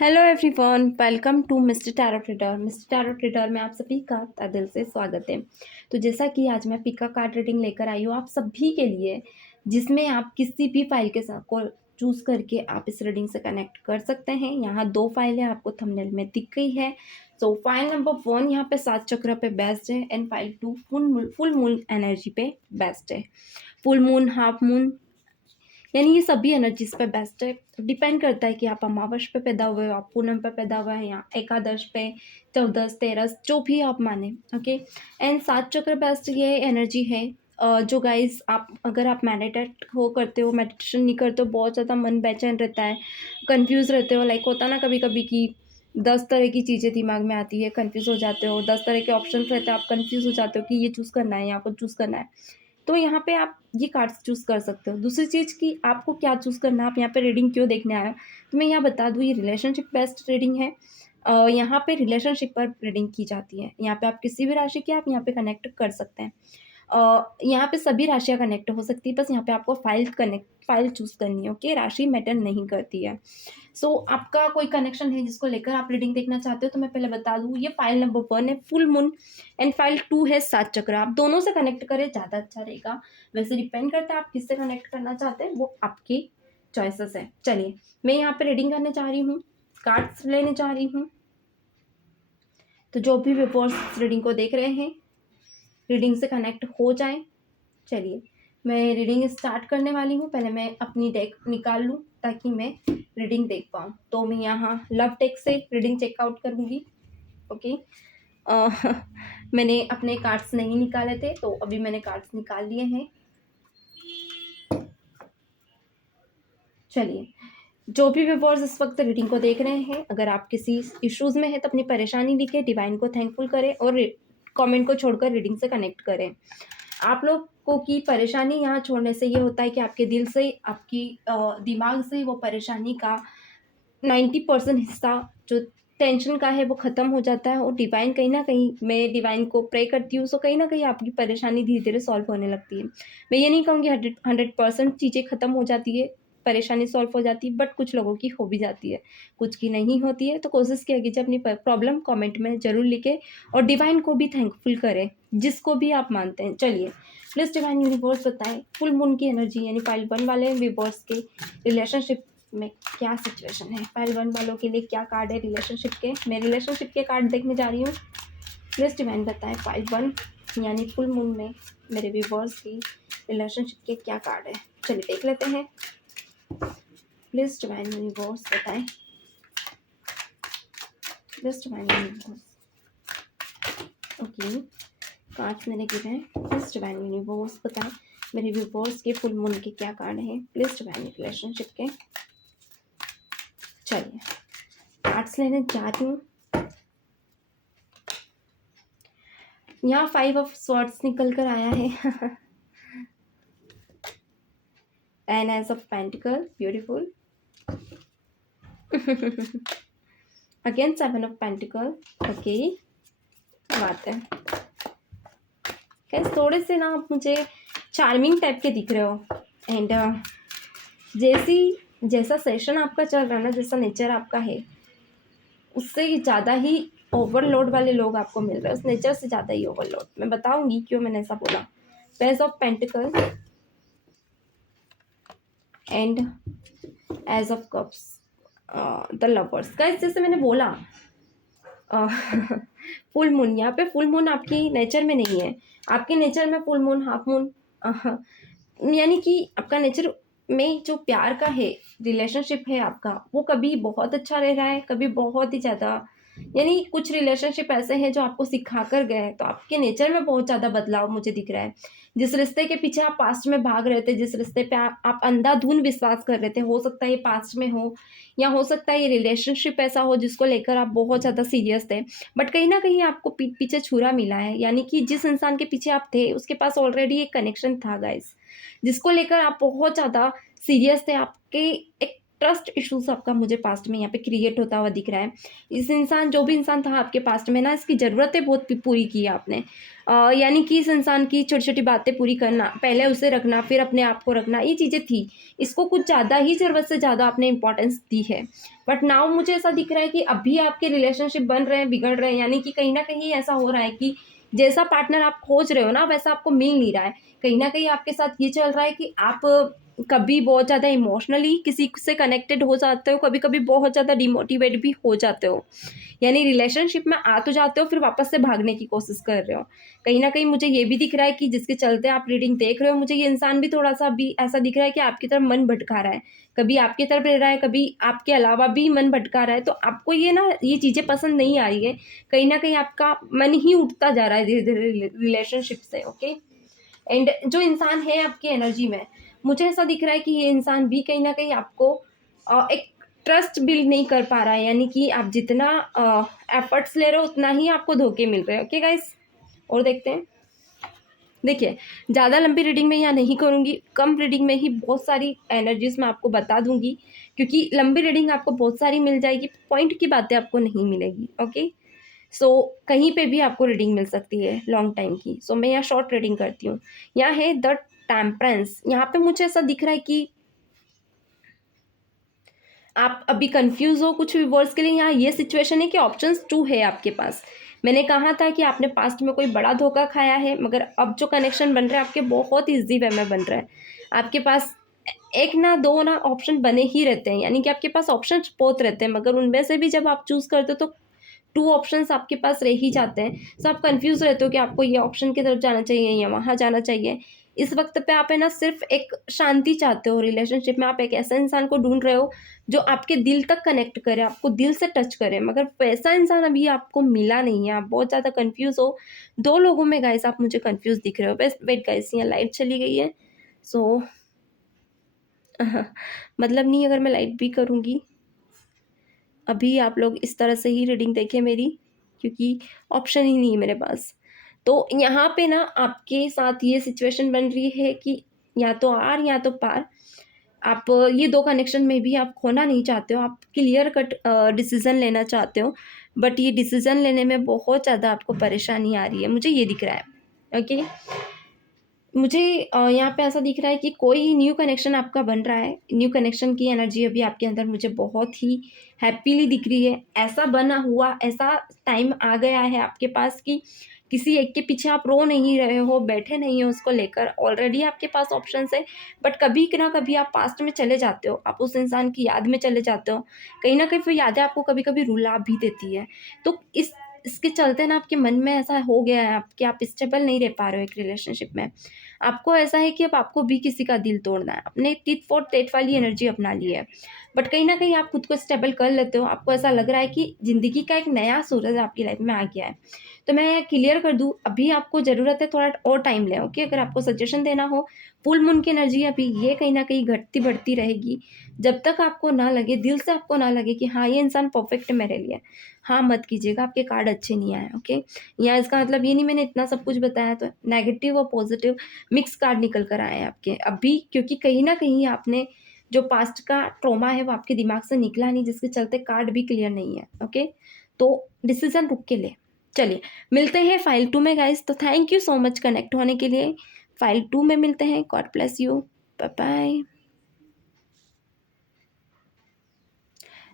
Hello everyone, welcome to mister tarot trader. Mister tarot trader में आप सभी का तहे दिल से स्वागत है। तो जैसा कि आज मैं पिका कार्ड रीडिंग लेकर आई हूँ आप सभी के लिए, जिसमें आप किसी भी फाइल के साथ को चूज़ करके आप इस रीडिंग से कनेक्ट कर सकते हैं। यहाँ 2 फाइलें आपको थंबनेल में दिख गई है। सो फाइल नंबर 1 यहाँ पे 7 चक्र पे बेस्ड है and file 2 full moon energy पे बेस्ड है। फुल मून, हाफ मून, यानी ये सभी एनर्जीज पे बेस्ट है। तो डिपेंड करता है कि आप अमावस पे पैदा हुए हो, आप पूनम पे पैदा हुए हैं, या एकादश पे, चौदस, तेरस, जो भी आप माने। ओके, एंड 7 चक्र बेस्ट ये एनर्जी है। जो गाइज आप अगर आप मेडिटेट हो करते हो, मेडिटेशन नहीं करते हो, बहुत ज़्यादा मन बेचैन रहता है, कंफ्यूज रहते हो, लाइक होता ना कभी कभी कि 10 तरह की चीज़ें दिमाग में आती है, कंफ्यूज हो जाते हो, 10 तरह के ऑप्शन रहते हैं, आप कंफ्यूज हो जाते हो कि ये चूज़ करना है, यहाँ पर चूज़ करना है। तो यहाँ पे आप ये कार्ड्स चूज़ कर सकते हो। दूसरी चीज़ कि आपको क्या चूज़ करना है, आप यहाँ पे रीडिंग क्यों देखने आए हो, तो मैं यहाँ बता दूँ, ये रिलेशनशिप बेस्ड रीडिंग है। यहाँ पे रिलेशनशिप पर रीडिंग की जाती है। यहाँ पे आप किसी भी राशि के आप यहाँ पे कनेक्ट कर सकते हैं। यहाँ पे सभी राशियाँ कनेक्ट हो सकती है, बस यहाँ पे आपको फाइल चूज़ करनी है। ओके, राशि मैटर नहीं करती है। सो आपका कोई कनेक्शन है जिसको लेकर आप रीडिंग देखना चाहते हो, तो मैं पहले बता दूँ, ये फाइल नंबर 1 है फुल मून एंड फाइल 2 है 7 चक्र। आप दोनों से कनेक्ट करें, ज़्यादा अच्छा रहेगा। वैसे डिपेंड करता है आप किससे कनेक्ट करना चाहते हैं, वो आपकी चॉइसेस है। चलिए, मैं यहाँ पे रीडिंग करने जा रही हूँ, कार्ड्स लेने जा रही हूँ। तो जो भी व्यूअर्स रीडिंग को देख रहे हैं, रीडिंग से कनेक्ट हो जाएं। चलिए, मैं रीडिंग स्टार्ट करने वाली हूँ। पहले मैं अपनी डेक निकाल लूँ ताकि मैं रीडिंग देख पाऊँ। तो मैं यहाँ लव डेक से रीडिंग चेकआउट करूँगी। ओके, मैंने अपने कार्ड्स नहीं निकाले थे, तो अभी मैंने कार्ड्स निकाल लिए हैं। चलिए, जो भी व्यूअर्स इस वक्त रीडिंग को देख रहे हैं, अगर आप किसी इश्यूज में है तो अपनी परेशानी लिखे, डिवाइन को थैंकफुल करें और कमेंट को छोड़कर रीडिंग से कनेक्ट करें। आप लोगों की परेशानी यहाँ छोड़ने से ये होता है कि आपके दिल से, आपकी दिमाग से वो परेशानी का 90% हिस्सा जो टेंशन का है वो ख़त्म हो जाता है। और डिवाइन कहीं ना कहीं, मैं डिवाइन को प्रे करती हूँ, सो कहीं ना कहीं आपकी परेशानी धीरे धीरे सॉल्व होने लगती है। मैं ये नहीं कहूँगी 100% चीज़ें ख़त्म हो जाती है, परेशानी सॉल्व हो जाती है, बट कुछ लोगों की हो भी जाती है, कुछ की नहीं होती है। तो कोशिश किया कीजिए अपनी प्रॉब्लम कमेंट में ज़रूर लिखें और डिवाइन को भी थैंकफुल करें, जिसको भी आप मानते हैं। चलिए, प्लीज़ डिवाइन यूनिवर्स बताएं फुल मून की एनर्जी, यानी फाइल 1 वाले व्यूअर्स के रिलेशनशिप में क्या सिचुएशन है। फाइल 1 वालों के लिए क्या कार्ड है रिलेशनशिप के। मैं रिलेशनशिप के कार्ड देखने जा रही हूँ। प्लीज़ डिवाइन बताएं फाइल 1 यानी फुल मून में मेरे व्यूअर्स की रिलेशनशिप के क्या कार्ड है। चलिए देख लेते हैं। प्लीज़ डिवाइन यूनिवर्स बताएं। Please divine universe. Okay, cards मैंने गिरे हैं। प्लीज़ डिवाइन यूनिवर्स बताएं मेरे व्यूअर्स के फुल मून के क्या कार्ड हैं। प्लीज़ डिवाइन रिलेशनशिप के। चलिए, कार्ड्स लेने जा रही हूँ। यहाँ 5 ऑफ स्वॉर्ड्स निकल कर आया है। 10 ace of pentacle, beautiful. Again 7 of pentacle, okay, बात है। कैसे थोड़े से ना आप मुझे चार्मिंग टाइप के दिख रहे हो। एंड जैसा सेशन आपका चल रहा है ना, जैसा नेचर आपका है, उससे ज़्यादा ही ओवरलोड वाले लोग आपको मिल रहे हैं, उस नेचर से ज़्यादा ही ओवरलोड। मैं बताऊंगी क्यों मैंने ऐसा बोला। Page of pentacle and ace of cups, the lovers. Guys, जैसे मैंने बोला, फुल मून, यहाँ पे फुल मून आपकी नेचर में नहीं है। आपके नेचर में फुल मून, हाफ मून, यानी कि आपका नेचर में जो प्यार का है, रिलेशनशिप है आपका, वो कभी बहुत अच्छा रह रहा है, कभी बहुत ही ज़्यादा, यानी कुछ रिलेशनशिप ऐसे हैं जो आपको सिखा कर गए हैं। तो आपके नेचर में बहुत ज़्यादा बदलाव मुझे दिख रहा है। जिस रिश्ते के पीछे आप पास्ट में भाग रहे थे, जिस रिश्ते पे आप अंधाधुंध विश्वास कर रहे थे, हो सकता है ये पास्ट में हो, या हो सकता है ये रिलेशनशिप ऐसा हो जिसको लेकर आप बहुत ज़्यादा सीरियस थे, बट कहीं ना कहीं आपको पीठ पीछे छुरा मिला है। यानी कि जिस इंसान के पीछे आप थे उसके पास ऑलरेडी एक कनेक्शन था गाइस, जिसको लेकर आप बहुत ज़्यादा सीरियस थे। आपके एक ट्रस्ट इश्यूज आपका मुझे पास्ट में यहाँ पे क्रिएट होता हुआ दिख रहा है। इस इंसान, जो भी इंसान था आपके पास्ट में ना, इसकी ज़रूरतें बहुत पूरी की आपने, यानी कि इस इंसान की छोटी छोटी बातें पूरी करना, पहले उसे रखना, फिर अपने आप को रखना, ये चीज़ें थी। इसको कुछ ज़्यादा ही ज़रूरत से ज़्यादा आपने इंपॉर्टेंस दी है। बट नाउ मुझे ऐसा दिख रहा है कि अभी आपके रिलेशनशिप बन रहे हैं, बिगड़ रहे हैं, यानी कि कहीं ना कहीं ऐसा हो रहा है कि जैसा पार्टनर आप खोज रहे हो ना, वैसा आपको मिल नहीं रहा है। कहीं ना कहीं आपके साथ ये चल रहा है कि आप कभी बहुत ज़्यादा इमोशनली किसी से कनेक्टेड हो जाते हो, कभी कभी बहुत ज़्यादा डिमोटिवेट भी हो जाते हो, यानी रिलेशनशिप में आ तो जाते हो, फिर वापस से भागने की कोशिश कर रहे हो। कहीं ना कहीं मुझे ये भी दिख रहा है कि जिसके चलते आप रीडिंग देख रहे हो, मुझे ये इंसान भी थोड़ा सा भी ऐसा दिख रहा है कि आपकी तरफ मन भटका रहा है, कभी आपकी तरफ रह रहा है, कभी आपके अलावा भी मन भटका रहा है। तो आपको ये ना, ये चीज़ें पसंद नहीं आ रही है, कहीं ना कहीं आपका मन ही उठता जा रहा है धीरे धीरे रिलेशनशिप से। ओके, एंड जो इंसान है आपकी एनर्जी में, मुझे ऐसा दिख रहा है कि ये इंसान भी कहीं ना कहीं आपको एक ट्रस्ट बिल्ड नहीं कर पा रहा है, यानी कि आप जितना एफर्ट्स ले रहे हो उतना ही आपको धोखे मिल रहे हैं। ओके गाइस, और देखते हैं। देखिए, ज़्यादा लंबी रीडिंग में यहाँ नहीं करूँगी, कम रीडिंग में ही बहुत सारी एनर्जीज मैं आपको बता दूंगी, क्योंकि लंबी रीडिंग आपको बहुत सारी मिल जाएगी, पॉइंट की बातें आपको नहीं मिलेगी। ओके, सो कहीं पे भी आपको रीडिंग मिल सकती है लॉन्ग टाइम की। सो मैं यहाँ शॉर्ट रीडिंग करती हूँ। यहाँ है द टेम्परेंस। यहाँ पे मुझे ऐसा दिख रहा है कि आप अभी कंफ्यूज हो कुछ वर्ड्स के लिए। यहाँ ये सिचुएशन है कि ऑप्शंस 2 है आपके पास। मैंने कहा था कि आपने पास्ट में कोई बड़ा धोखा खाया है, मगर अब जो कनेक्शन बन रहे हैं आपके बहुत ईजी वे में बन रहा है। आपके पास एक ना दो ना ऑप्शन बने ही रहते हैं, यानी कि आपके पास ऑप्शन बहुत रहते हैं, मगर उनमें से भी जब आप चूज करते हो तो 2 ऑप्शंस आपके पास रह ही जाते हैं। सो आप कंफ्यूज रहते हो कि आपको ये ऑप्शन की तरफ जाना चाहिए या वहाँ जाना चाहिए। इस वक्त पे आप है ना, सिर्फ एक शांति चाहते हो रिलेशनशिप में। आप एक ऐसा इंसान को ढूंढ रहे हो जो आपके दिल तक कनेक्ट करे, आपको दिल से टच करे, मगर वैसा इंसान अभी आपको मिला नहीं है। आप बहुत ज़्यादा कंफ्यूज हो। 2 लोगों में गाइस आप मुझे कंफ्यूज दिख रहे हो। बस वेट गाइस, यहाँ लाइट चली गई है, सो मतलब नहीं, अगर मैं लाइट भी करूँगी अभी आप लोग इस तरह से ही रीडिंग देखें मेरी, क्योंकि ऑप्शन ही नहीं है मेरे पास। तो यहाँ पे ना आपके साथ ये सिचुएशन बन रही है कि या तो आर या तो पार। आप ये 2 कनेक्शन में भी आप खोना नहीं चाहते हो, आप क्लियर कट डिसीज़न लेना चाहते हो, बट ये डिसीज़न लेने में बहुत ज़्यादा आपको परेशानी आ रही है, मुझे ये दिख रहा है। ओके, मुझे यहाँ पे ऐसा दिख रहा है कि कोई न्यू कनेक्शन आपका बन रहा है। न्यू कनेक्शन की एनर्जी अभी आपके अंदर मुझे बहुत ही हैप्पीली दिख रही है। ऐसा बना हुआ, ऐसा टाइम आ गया है आपके पास कि किसी एक के पीछे आप रो नहीं रहे हो, बैठे नहीं हो उसको लेकर। ऑलरेडी आपके पास ऑप्शंस है, बट कभी ना कभी आप पास्ट में चले जाते हो, आप उस इंसान की याद में चले जाते हो। कहीं ना कहीं फिर यादें आपको कभी कभी रुला भी देती है। तो इसके चलते ना आपके मन में ऐसा हो गया है कि आप स्टेबल नहीं रह पा रहे हो एक रिलेशनशिप में। आपको ऐसा है कि अब आपको भी किसी का दिल तोड़ना है, अपने टिट फॉर टेट वाली एनर्जी अपना ली है। बट कहीं ना कहीं आप खुद को स्टेबल कर लेते हो, आपको ऐसा लग रहा है कि ज़िंदगी का एक नया सूरज आपकी लाइफ में आ गया है। तो मैं यहाँ क्लियर कर दूँ, अभी आपको ज़रूरत है थोड़ा और टाइम लें। ओके, अगर आपको सजेशन देना हो, फुल मून की एनर्जी अभी ये कहीं ना कहीं घटती बढ़ती रहेगी। जब तक आपको ना लगे, दिल से आपको ना लगे कि हाँ ये इंसान परफेक्ट मेरे लिए, हाँ मत कीजिएगा, आपके कार्ड अच्छे नहीं आए। ओके, यहाँ इसका मतलब ये नहीं मैंने इतना सब कुछ बताया तो नेगेटिव और पॉजिटिव मिक्स कार्ड निकल कर आए हैं आपके अभी, क्योंकि कहीं ना कहीं आपने जो पास्ट का ट्रॉमा है वो आपके दिमाग से निकला नहीं, जिसके चलते कार्ड भी क्लियर नहीं है। ओके, तो डिसीजन रुक के ले। चलिए, मिलते हैं फाइल 2 में गाइस। तो thank you so much connect होने के लिए। फाइल 2 में मिलते हैं। God bless you, bye bye.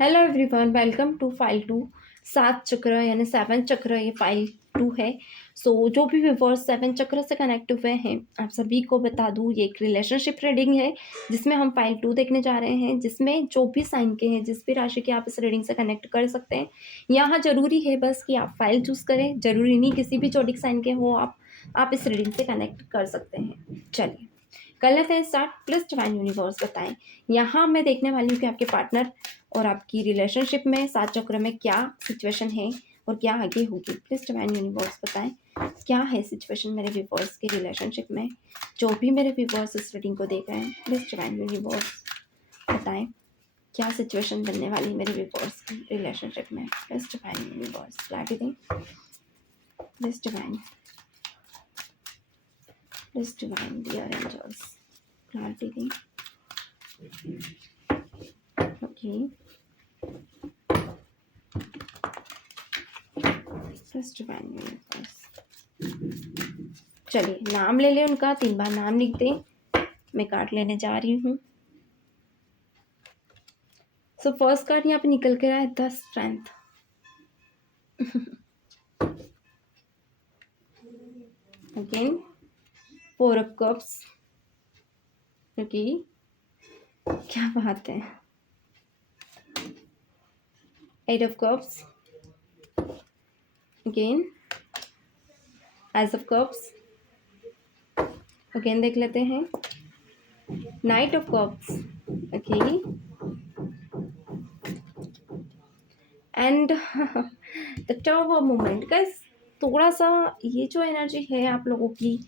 Hello everyone, welcome to file 2। 7 चक्र यानी 7 चक्र, ये फाइल 2 है। सो जो भी व्यूअर्स 7 चक्र से कनेक्ट हुए हैं, आप सभी को बता दूँ ये एक रिलेशनशिप रीडिंग है, जिसमें हम फाइल 2 देखने जा रहे हैं, जिसमें जो भी साइन के हैं, जिस भी राशि के आप इस रीडिंग से कनेक्ट कर सकते हैं। यहाँ जरूरी है बस कि आप फाइल चूज़ करें, जरूरी नहीं किसी भी जोडिक साइन के हो आप इस रीडिंग से कनेक्ट कर सकते हैं। चलिए कर लेते हैं स्टार्ट। प्लीज डिवाइन यूनिवर्स बताएं, यहाँ मैं देखने वाली हूँ कि आपके पार्टनर और आपकी रिलेशनशिप में 7 चक्र में क्या सिचुएशन है और क्या आगे होगी। प्लीज डिवाइन यूनिवर्स बताएं क्या है सिचुएशन मेरे व्यूवर्स के रिलेशनशिप में। जो भी मेरे व्यूवर्स इस रीडिंग को देख रहे हैं, प्लीज डिवाइन यूनिवर्स बताएं क्या सिचुएशन बनने वाली मेरे व्यूवर्स की रिलेशनशिप में। प्लीज डिवाइन यूनिवर्स क्लैरिटी दें। Please divine, please divine dear angels clarity दें। Okay, first divine universe. चलिए नाम ले लें उनका, 3 बार नाम लिख दें। मैं कार्ड लेने जा रही हूँ। सो फर्स्ट कार्ड यहाँ पे निकल के रहा है the strength. Again 4 of cups. Okay, क्या बात है। 8 of cups. Again ace of cups. Again देख लेते हैं knight of cups. Okay, and the tower moment. Guys थोड़ा सा ये जो एनर्जी है आप लोगों की,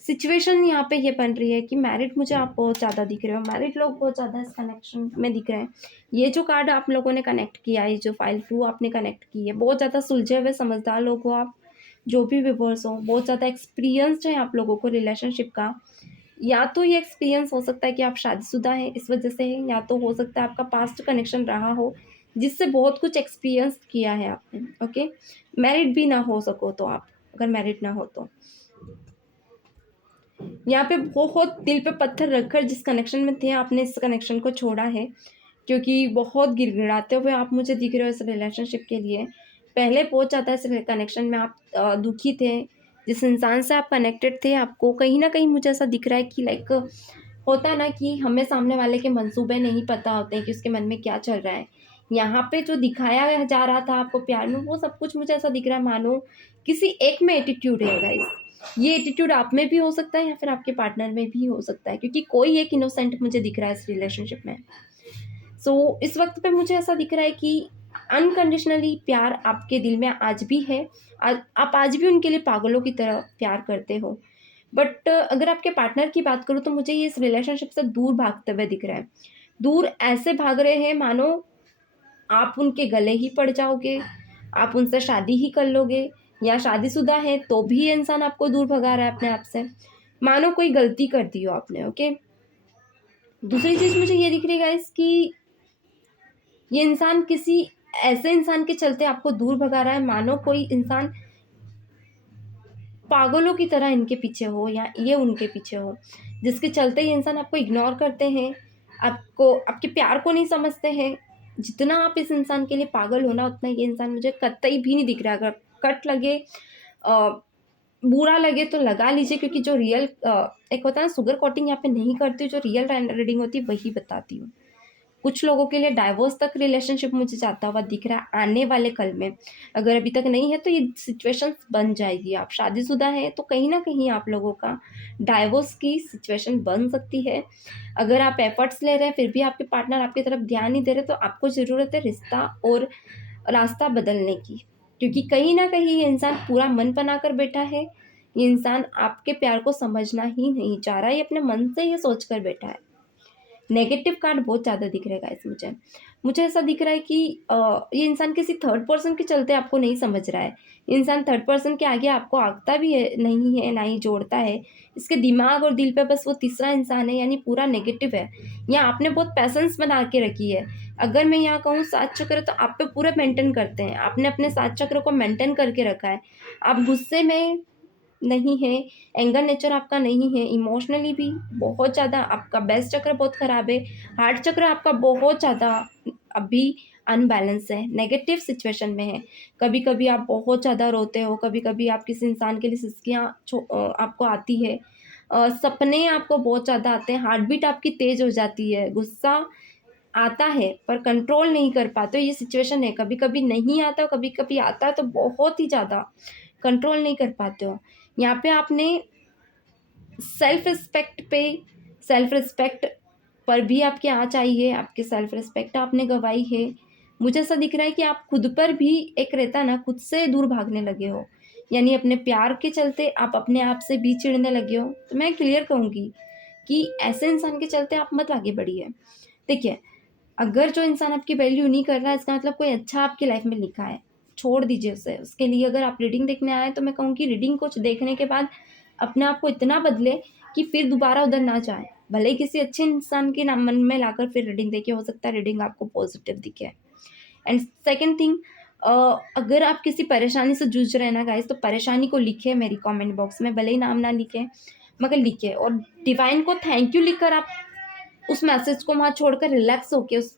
सिचुएशन यहाँ पे ये बन रही है कि मैरिड मुझे आप बहुत ज़्यादा दिख रहे हो, मैरिड लोग बहुत ज़्यादा इस कनेक्शन में दिख रहे हैं। ये जो कार्ड आप लोगों ने कनेक्ट किया है, जो फाइल 2 आपने कनेक्ट की है, बहुत ज़्यादा सुलझे हुए समझदार लोग हो आप, जो भी व्यूअर्स हो, बहुत ज़्यादा एक्सपीरियंस्ड है आप लोगों को रिलेशनशिप का। या तो ये एक्सपीरियंस हो सकता है कि आप शादीशुदा हैं इस वजह से है, या तो हो सकता है आपका पास्ट कनेक्शन रहा हो जिससे बहुत कुछ एक्सपीरियंस किया है आपने। ओके, मैरिड भी ना हो सको तो आप, अगर मैरिड ना हो तो यहाँ पे बहुत दिल पे पत्थर रखकर जिस कनेक्शन में थे आपने इस कनेक्शन को छोड़ा है, क्योंकि बहुत गिड़गिड़ाते हुए आप मुझे दिख रहे हो इस रिलेशनशिप के लिए। पहले बहुत ज़्यादा इस कनेक्शन में आप दुखी थे। जिस इंसान से आप कनेक्टेड थे, आपको कहीं ना कहीं मुझे ऐसा दिख रहा है कि लाइक होता है ना कि हमें सामने वाले के मंसूबे नहीं पता होते हैं कि उसके मन में क्या चल रहा है। यहाँ पे जो दिखाया जा रहा था आपको प्यार में, वो सब कुछ मुझे ऐसा दिख रहा है मानो किसी एक में एटीट्यूड है गाइस। ये एटीट्यूड आप में भी हो सकता है या फिर आपके पार्टनर में भी हो सकता है, क्योंकि कोई एक इनोसेंट मुझे दिख रहा है इस रिलेशनशिप में। सो इस वक्त पे मुझे ऐसा दिख रहा है कि अनकंडीशनली प्यार आपके दिल में आज भी है। आप आज भी उनके लिए पागलों की तरह प्यार करते हो। बट अगर आपके पार्टनर की बात करूँ तो मुझे ये इस रिलेशनशिप से दूर भागते हुए दिख रहा है। दूर ऐसे भाग रहे हैं मानो आप उनके गले ही पड़ जाओगे, आप उनसे शादी ही कर लोगे, या शादीशुदा है तो भी ये इंसान आपको दूर भगा रहा है अपने आप से, मानो कोई गलती कर दी हो आपने। ओके, दूसरी चीज़ मुझे ये दिख रही है गाइस कि ये इंसान किसी ऐसे इंसान के चलते आपको दूर भगा रहा है मानो कोई इंसान पागलों की तरह इनके पीछे हो या ये उनके पीछे हो, जिसके चलते ये इंसान आपको इग्नोर करते हैं, आपको आपके प्यार को नहीं समझते हैं। जितना आप इस इंसान के लिए पागल हो ना, उतना ये इंसान मुझे कतई भी नहीं दिख रहा। अगर कट लगे, बुरा लगे तो लगा लीजिए, क्योंकि जो रियल एक होता है ना, शुगर कोटिंग यहाँ पे नहीं करती, जो रियल रीडिंग होती है वही बताती हूँ। कुछ लोगों के लिए डाइवोर्स तक रिलेशनशिप मुझे जाता हुआ दिख रहा है आने वाले कल में। अगर अभी तक नहीं है तो ये सिचुएशन बन जाएगी। आप शादीशुदा हैं तो कहीं ना कहीं आप लोगों का डाइवोर्स की सिचुएशन बन सकती है। अगर आप एफर्ट्स ले रहे हैं फिर भी आपके पार्टनर आपकी तरफ ध्यान नहीं दे रहे, तो आपको ज़रूरत है रिश्ता और रास्ता बदलने की, क्योंकि कहीं ना कहीं ये इंसान पूरा मन बना कर बैठा है। ये इंसान आपके प्यार को समझना ही नहीं चाह रहा है, ये अपने मन से ये सोच कर बैठा है। नेगेटिव कार्ड बहुत ज़्यादा दिख रहा है गाइस मुझे। मुझे ऐसा दिख रहा है कि ये इंसान किसी थर्ड पर्सन के चलते आपको नहीं समझ रहा है। ये इंसान थर्ड पर्सन के आगे आपको आंकता भी है नहीं है, ना ही जोड़ता है। इसके दिमाग और दिल पे बस वो तीसरा इंसान है, यानी पूरा नेगेटिव है। यहाँ आपने बहुत पैसेंस बना के रखी है। अगर मैं यहाँ कहूँ 7 चक्र तो आप पे पूरे मेंटेन करते हैं। आपने अपने 7 चक्र को मेंटेन करके रखा है। आप गुस्से में नहीं है, एंगर नेचर आपका नहीं है, इमोशनली भी बहुत ज़्यादा आपका बेस्ट चक्र बहुत ख़राब है, हार्ट चक्र आपका बहुत ज़्यादा अभी अनबैलेंस है, नेगेटिव सिचुएशन में है। कभी कभी आप बहुत ज़्यादा रोते हो, कभी कभी आप किसी इंसान के लिए सिसकियाँ आपको आती है, सपने आपको बहुत ज़्यादा आते हैं, हार्ट बीट आपकी तेज़ हो जाती है, गुस्सा आता है पर कंट्रोल नहीं कर पाते हो। ये सिचुएशन है, कभी कभी नहीं आता, कभी कभी आता है तो बहुत ही ज़्यादा कंट्रोल नहीं कर पाते हो। यहाँ पे आपने सेल्फ रिस्पेक्ट पर भी आपकी आँच आई है, आपकी सेल्फ रिस्पेक्ट आपने गंवाई है। मुझे ऐसा दिख रहा है कि आप खुद पर भी एक रहता ना, खुद से दूर भागने लगे हो, यानी अपने प्यार के चलते आप अपने आप से भी चिढ़ने लगे हो। तो मैं क्लियर कहूँगी कि ऐसे इंसान के चलते आप मत आगे बढ़िए। देखिए, अगर जो इंसान आपकी वैल्यू नहीं कर रहा है, इसका मतलब कोई अच्छा आपकी लाइफ में लिखा है, छोड़ दीजिए उसे। उसके लिए अगर आप रीडिंग देखने आए तो मैं कहूँगी रीडिंग को देखने के बाद अपने आप को इतना बदले कि फिर दोबारा उधर ना जाए। भले ही किसी अच्छे इंसान के नाम मन में लाकर फिर रीडिंग देखिए, हो सकता है रीडिंग आपको पॉजिटिव दिखे। एंड सेकेंड थिंग, अगर आप किसी परेशानी से जूझ रहे हैं ना गाइस, तो परेशानी को लिखे मेरी कमेंट बॉक्स में, भले ही नाम ना लिखे मगर लिखे, और डिवाइन को थैंक यू लिखकर आप उस मैसेज को वहाँ छोड़कर रिलैक्स होके उस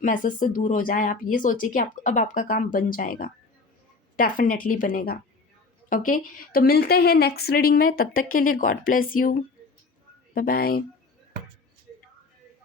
मैसेज से दूर हो जाएं। आप ये सोचें कि अब आपका काम बन जाएगा, डेफिनेटली बनेगा। ओके, तो मिलते हैं नेक्स्ट रीडिंग में, तब तक के लिए god bless you, bye bye.